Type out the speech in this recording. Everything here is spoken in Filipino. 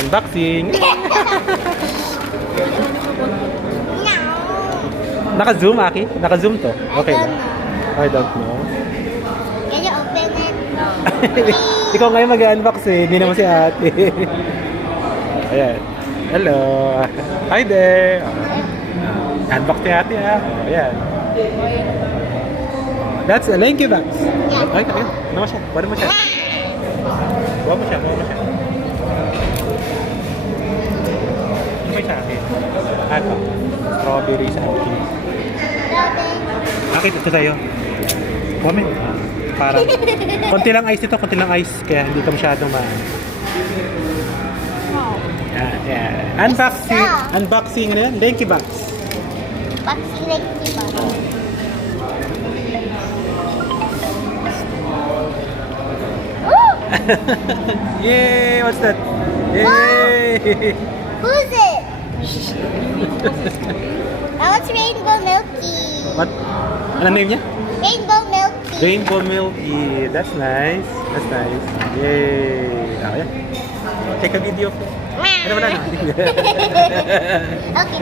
Unboxing. Naka-zoom, Aki? Naka-zoom to? Okay lang. I don't know. Can you open it? Ikaw ngayon mag-unbox eh. Hindi naman si ate. Ayan. Hello. Hi there. Unbox ni ate ha. Ayan. That's a thank you box. Ay, ay. Ano mo siya? Kuha mo siya. Kuha mo siya. Ano may sa akin? Ano? Strawberry sa akin. Bakit ito sa'yo? Comment. Para. Konti lang ice ito, konti lang ice. Kaya hindi ka masyadong yeah. Unboxing na yan. Thank you box. Boxing like diba? Yay! What's that? Yay! Who's it? That was Rainbow Milky. What? Ano name niya? Rainbow Milky. Rainbow Milky. That's nice. That's nice. Yay! Okay. Take a video. Ano ba na? Okay.